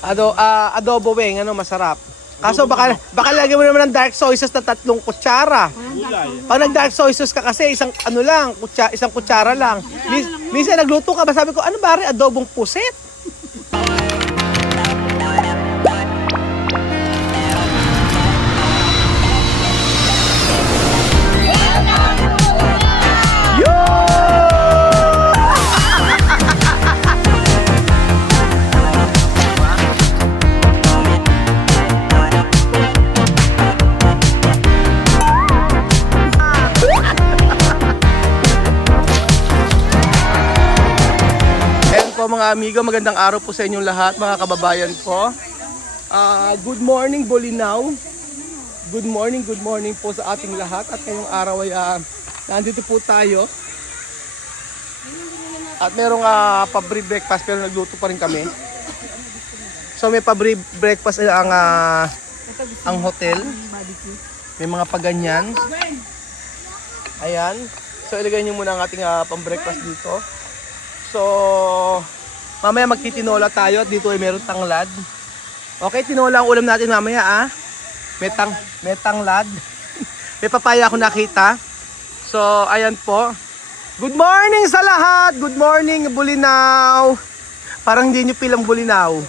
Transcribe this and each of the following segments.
Adobo weng, masarap. Kaso baka lagyan mo naman ng dark soy sauce na 3 kutsara. Pag nag-dark soy sauce ka kasi isang kutsara lang. Minsan nagluto ka ba, sabi ko, ano ba rin adobong puset? Mga amigo, magandang araw po sa inyong lahat, mga kababayan ko. Good morning, Bolinao. Good morning po sa ating lahat. At ngayong araw ay nandito po tayo. At merong pa-free breakfast pero nagluto pa rin kami. So may pa-free breakfast ang hotel. May mga paganyan. Ayan. So ilagay nyo muna ang ating pang-breakfast dito. So mamaya magtitinola tayo at dito ay meron tanglad. Okay, tinola ang ulam natin mamaya May tanglad. May papaya ako nakita. So, ayan po. Good morning sa lahat! Good morning, Bolinao! Parang hindi nyo pilang Bolinao.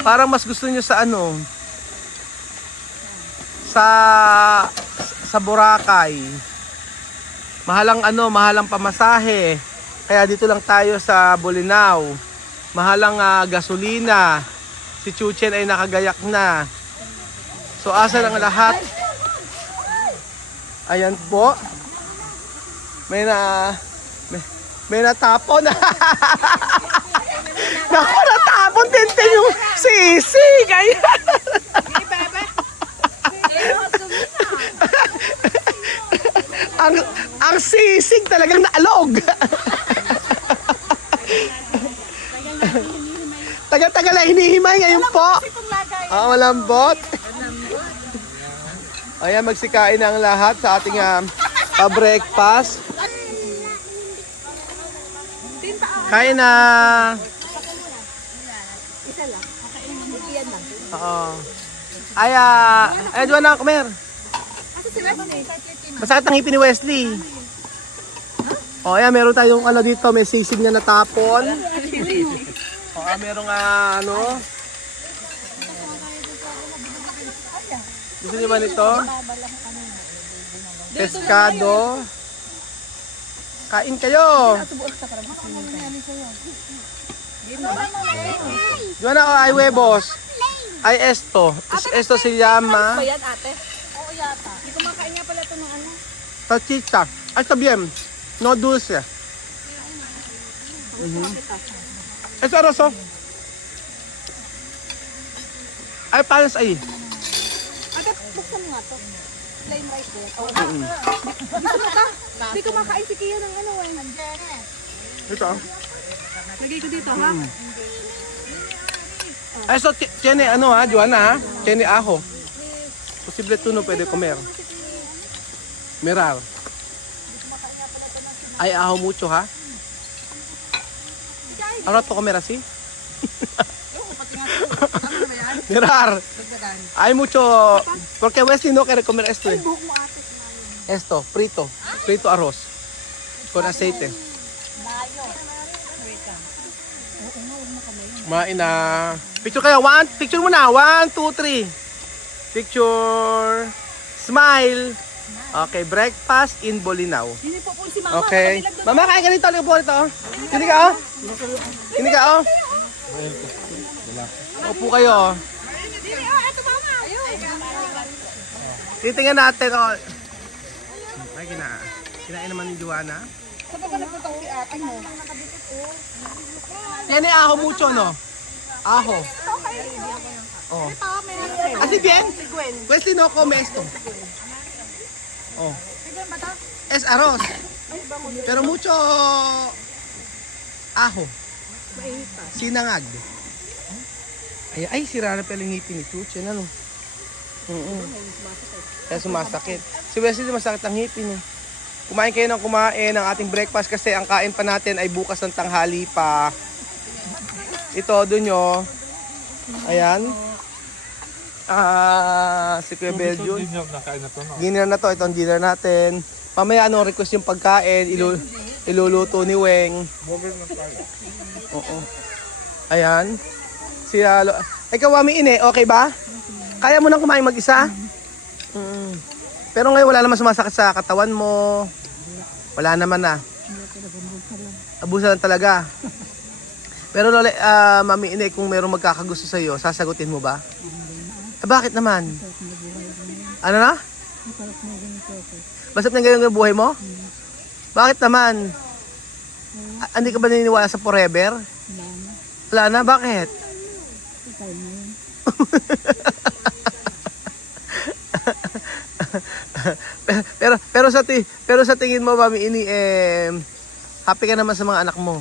Parang mas gusto nyo sa sa Boracay. Mahalang pamasahe. Kaya dito lang tayo sa Bolinao. Mahalang gasolina. Si Chuchen ay nakagayak na. So asa lang lahat. Ayan po. May natapon. Naku, natapon din yung sisig. Ayan. Ang sisig talagang naalog. Tagal-tagal na hinihimay ngayon po. Malambot. Ayan, magsikain na ang lahat sa ating pa-breakfast. Kain na. Isa lang. Iyan lang. Oo. Doon na, kumer. Masakit ang ngipin ni Wesley. Ayan, meron tayong dito, may sisig na natapon. Merong gusto niyo ba nito? Pescado. Kain kayo. Diyan ay huevos. Ay esto. Esto se llama. Ba yan, ate? Oo yata. Hindi ko makain nga pala ito ng salchicha. Ay, está bien. No dulce. Ito arroz. Ay, palas ay. Ate, buksan mo nga to. Plain rice eh. Gusto mo ka? Hindi ko makain si Kia ng Ito. Lagay ko dito, ha? Ay, so, tiene Joanna, tiene ajo. Posible ito no pwede comer. Mirar. Ay, ajo mucho, ha? Ahora to comer así. Mirar. Hay mucho. Porque Wesley no quiere comer esto. Esto, frito. Frito arroz. Con aceite. Kumain na. Picture kayo. Picture muna. 1, 2, 3. Picture. Smile. Okay, breakfast in Bolinao. Okay. Mama, kain ka dito. Ligo po dito. Hindi ka, Hindi ka, Upo kayo, Titingnan natin, Ay, kinain naman ni Joanna. Saan ba nagpunta si ate mo? Yan aho mucho, no? Aho. Así bien. Wesley no come esto. Es arroz. Pero mucho aho. Sinangag. Ay, sira na pala yung ngipin ni Chuchen, Kaya sumasakit. Si Wesley masakit ang ngipin eh. Kumain kayo ng kumain ng ating breakfast kasi ang kain pa natin ay bukas ng tanghali pa. Ito, doon nyo, Ayan. Si Kuya Belgium. Dinner na to. Ito ang dinner natin. Mamaya anong request yung pagkain. Iluluto ni Weng. Oo. Ayan. Ikaw, Wami Ine, okay ba? Kaya mo nang kumain mag-isa? Pero ngayon wala naman sumasakit sa katawan mo. Wala naman na. Abusa lang talaga. Pero Lola, Mami Ine, kung mayroong magkakagusto sa iyo, sasagutin mo ba? Bakit naman? Ano na? Masarap na ganyan ang buhay mo? Bakit naman? Hindi ka ba naniniwala sa forever? Wala na? Bakit? pero sa tingin mo, Mami Ini, happy ka naman sa mga anak mo.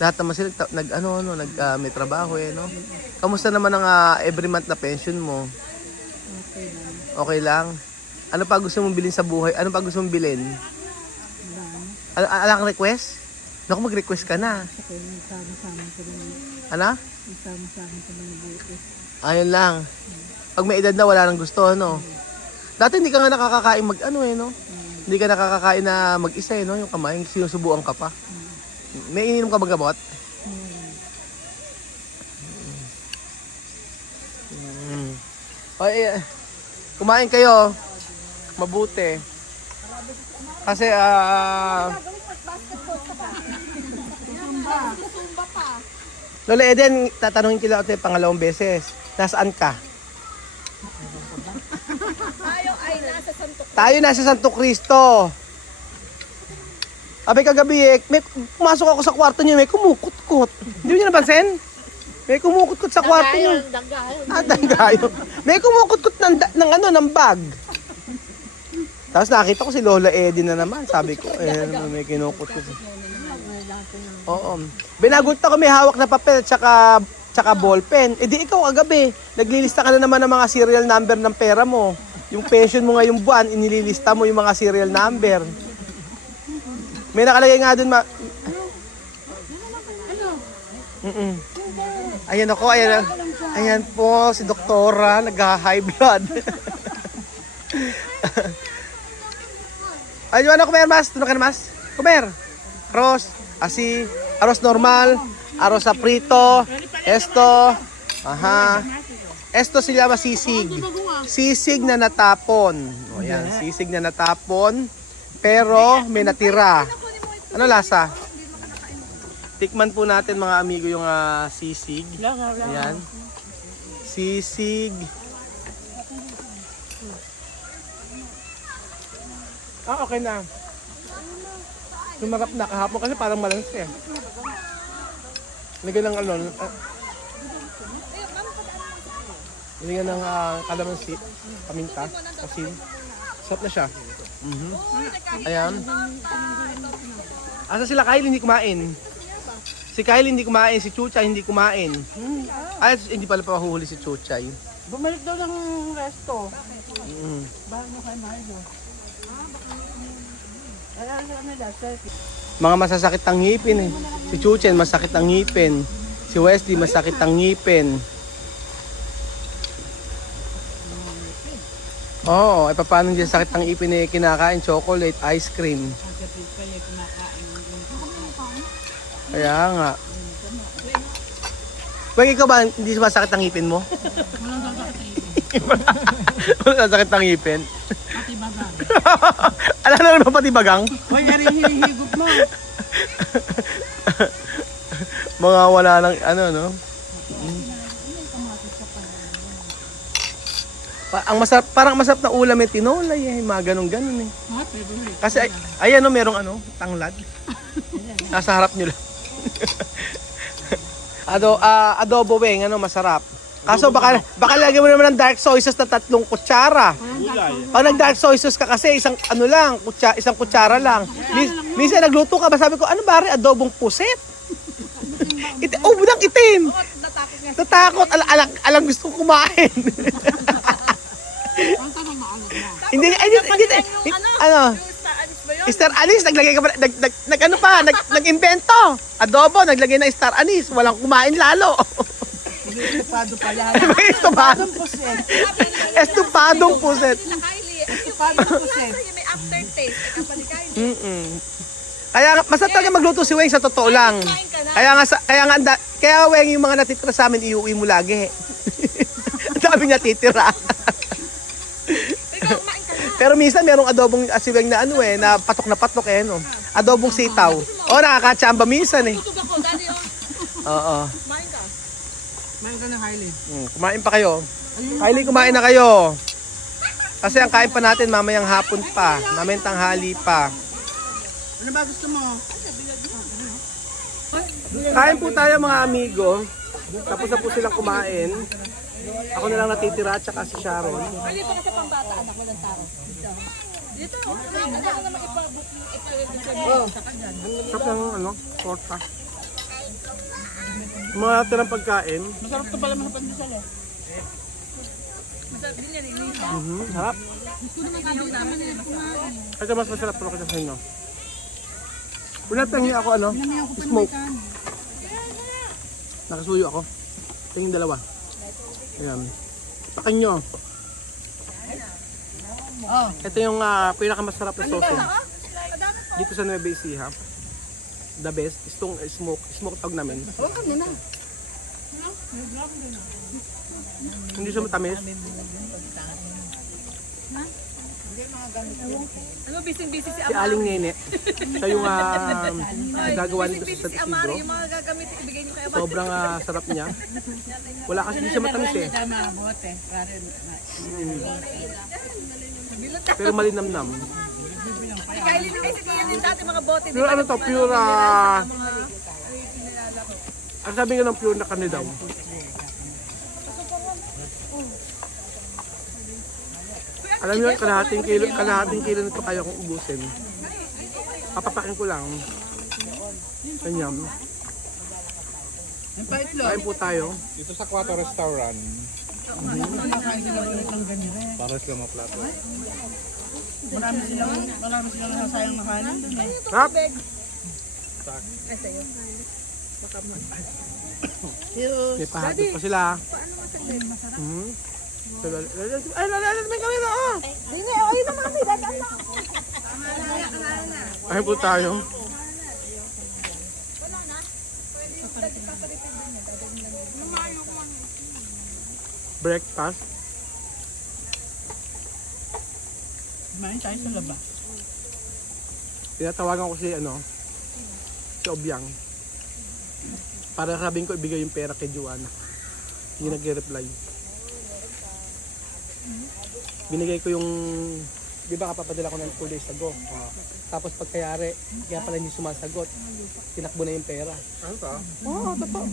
Lahat naman sila may trabaho no. Kamusta naman ang every month na pension mo? Okay lang. Ano pa gusto mong bilhin sa buhay? Ano pa gusto mong bilhin? Alang request? Naku, mag-request ka na. Ano? Ayun lang. Pag may edad na, wala nang gusto, no? Dati hindi ka nga nakakakain no? Hindi ka nakakakain na mag-isa, no? Yung kamay, sinusubuan ka pa. May ininom ka bang gamot? Kumain kayo. Mabuti. Kasi, Lola Eden, tatanungin kita ito pangalawang beses. Nasaan ka? Tayo nasa Santo Cristo. Abay kagabi pumasok ako sa kwarto niyo, may kumukutkot. Hindi niyo napansin? May kumukutkot sa kwarto niyo. Dagayo. May kumukutkot ng bag. Tapos nakita ko si Lola Eddie na naman. Sabi ko, may kinukutkot. Oo. Binagulta ko may hawak na papel at saka ballpen. Di ikaw kagabi, naglilista ka na naman ng mga serial number ng pera mo. Yung pension mo ngayong buwan, inililista mo yung mga serial number. May nakalagay nga dun Ayan ako, ayan po si doktora, nag-high blood. Ayun, ano kumer mas? Tuno ka na mas? Kumer. Arroz, arroz normal, arroz sa prito, esto, esto sila sisig. Sisig na natapon. O yan, sisig na natapon. Pero may natira. Ano lasa? Tikman po natin mga amigo yung sisig. Ayan. Sisig. Okay na. Sumarap na kahapon kasi parang malansi. Lagyan ng lagyan ng kalamansi, paminta, asin. Sarap na siya. Ayan. Asa sila Kyle hindi kumain? Si Kyle hindi kumain, si Chuchay hindi kumain. Ay, hindi pala pa mahuhuli si Chuchay. Bumalik daw ng resto. Bahan nyo kayo Mario. Mga masasakit ang ngipin Si Chuchen masakit ang ngipin. Si Wesley masakit ang ngipin. Oo, paano dyan sakit ang ngipin kinakain chocolate, ice cream. Kaya nga. Pag ikaw ba, hindi masakit ang ngipin mo? Wala sakit ang ngipin. Patibagang. Alam na naman patibagang? Huwag nga rin hihigop mo. Mga wala lang, no? Ang masarap, parang masarap na ulam tinolay mga ganun Kasi ayan merong tanglad. Nasa harap nyo lang. Adobo Weng, masarap. Kaso baka lagyan mo naman ng dark soy sauce na 3 kutsara. Pag nag-dark soy sauce ka kasi isang kutsara lang. Minsan nagluto ka ba sabi ko, ano ba adobong puset? Budang itim. Natakot. Alang gusto kong kumain. Hindi. Star anise, naglagay ka pa, nag-invento. Adobo, naglagay ng star anise. Walang kumain lalo. Estupado pala. May estupado. Estupado puset. Estupadong puset. Estupado puset. May aftertaste. Kapag kain. Kaya nga, masarap talaga magluto si Weng sa totoo lang. Kaya Weng, yung mga natitira sa amin, iuwi mo lagi. Ang dami natitira. Ikaw, kumain ka na. Pero minsan merong adobong si Weng na na patok no. Adobong sitaw. O, nakakatsamba minsan eh. Tutog ako, daddy, Oo. kumain ka. Mayroon ka ng highlight. Kumain pa kayo. Kylie, kumain na kayo. Kasi ang kain pa natin mamayang hapon pa. Mamayang tanghali pa. Ano ba gusto mo? Kain po tayo mga amigo. Tapos na po silang kumain. Ako na lang natitira at saka si Sharon. Pwede pa ka sa pambata, anak mo ng taro. Dito. Dito. Ano naman ipa-book yung Sarap ng torta. Mga tirang pagkain. Masarap to pala mga pandesal eh. Masarap din yan, Elisa. Sarap. Gusto naman kami naman nila kumain. Ito mas masarap pero kasi sa inyo. Wala tangi ako smoke. Nakasuyo ako. Tingin dalawa. Ayan. Pakin nyo. Oh. Ito yung pinakamasarap na sauce. Dito sa Nueva Ecija. The best. Itong smoke tawag namin. Huwag ka muna. Hindi siya matamis. Ano, busy-busy si Si Aling Nene. Siya yung nagagawa nito sa San Si Amari, Isidro. yung mga gagamit, ibigay niyo kay Amari. Sobrang sarap niya. Wala kasi hindi siya matamis eh. Tama, bote. Pero malinamnam. Si Kylie na kasi ganyan din dati mga bote. Pure ano to? Pure ang sabi nga ng pure na karne daw. Alam niyo, kalahating kilo nito kaya kong ubusin. Papapakin ko lang. Kanyam. Yung paitlog. Kain po tayo. Dito sa Quattro Restaurant, Nakain sila ulit ng ganyan. para sila maplato. Marami silang nasayang na kanin dun eh. Harap! Ay, sa'yo. May pahatid pa sila. Ay, lalalat may kami na ah! Hindi, ayun naman kami. Dadaan na. Kain po tayo. Breakfast. Kumain tayo sa labas. Tinatawagan ko si Obyang. Para sabihin ko ibigay yung pera kay Joanna. Hindi nag-reply. Binigay ko yung, di ba kapapadala ko ng 2 days ago. Tapos pagkayari, kaya pala hindi sumasagot. Tinakbo na yung pera. Ano ka? Oo, totoo.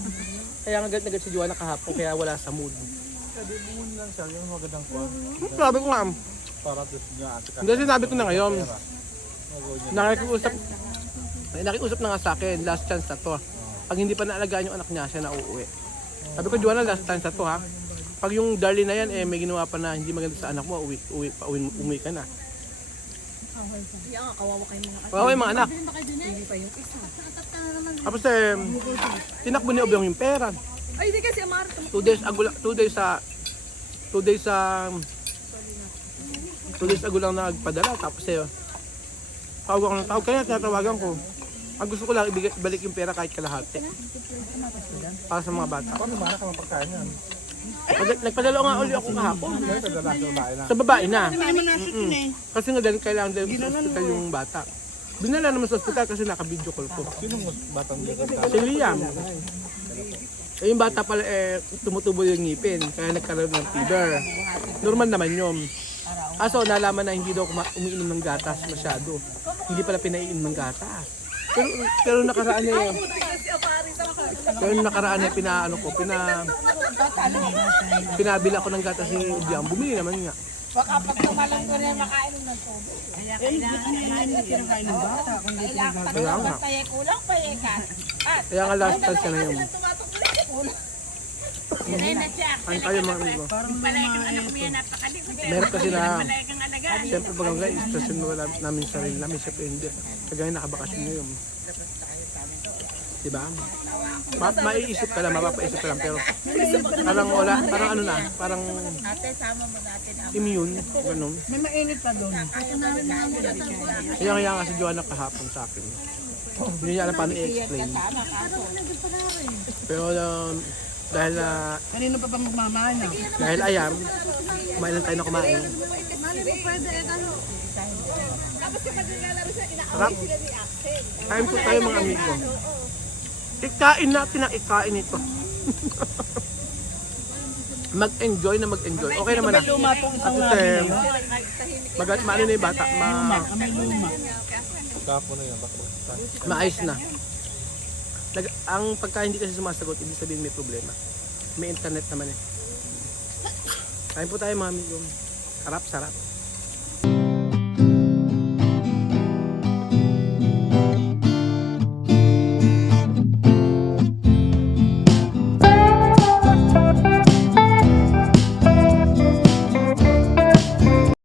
Kaya nga agad si Joanna kahapon, kaya wala sa mood. Sabi mo lang siya, yung magandang kwa. Sabi ko nga, Para dito nga ate ka. hindi sinabi ko na ngayon. Nakiusap na nga sa akin, last chance na to. Pag hindi pa naalagaan yung anak niya, siya na uuwi. Sabi ko, Joanna, last chance na to ha. Pag yung Darlene na yan, may ginawa pa na hindi maganda sa anak mo, uwi ka na. Kaya nga, kawawa kayo mga anak. Kawawa yung mga anak. Hindi pa yung isa. Tapos tinakbo ni Obyang yung pera. Ay, hindi kasi Amari. 2 days ago lang nagpadala. Tapos tawag ako ng tawag. Kaya tinatawagan ko. Ang gusto ko lang ibalik yung pera kahit kalahati. Para sa mga bata. Paano mana ka mapagkain yan? Nagpadala nga ulit ako kahapon. Kaya kadala sa babae na. Sa babae na. Hindi naman nasa yun eh. Kasi nga dahil kailangan dahil sa hospital yung bata. Dinala naman sa hospital kasi naka-video call ko. Sino mo batang dito? Si Liam. Yung bata pala tumutubo yung ngipin. Kaya nagkaroon ng fever. Normal naman yun. Kaso nalaman na hindi daw umiinom ng gatas masyado. Hindi pala pinaiinom ng gatas. Pero nakaraan na pinabila ko ng gatas si Ubyang. Bumili naman nga. Baka pag tumalang ko na makainom ng tubig. Kaya kailangan pinakain ng bata. Kung dito Kailangan pag Kaya nga. tayo kulang pa eh ka. Kaya nga last chance ka na yun. Sanay na siya. Ano kayo mga amigo? parang mga Meron kasi na, siyempre bagang guys, stressin mo namin sarili namin, siyempre hindi. Kagaya nakabakasyon ngayon. Diba? Maiisip ka lang, mapapaisip ka lang, pero parang wala, parang ano na, parang immune, ganun. May mainit pa doon. Kaya nga si Joanna kahapon sa akin. Hindi niya alam paano i-explain. Pero dahil Kanino pa ba magmamana? dahil ayan, kumain lang tayo na kumain. Sarap. Kain po tayo mga amigo. Ikain natin ang ikain ito. Mag-enjoy na mag-enjoy. Okay naman na. Luma tong isang At labi. maano na yung bata, May luma. Kapo na yan. maayos na. Ang pagka hindi kasi sumasagot, ibig sabihin may problema. May internet naman eh. Kain po tayo mga amigo. Sarap, sarap.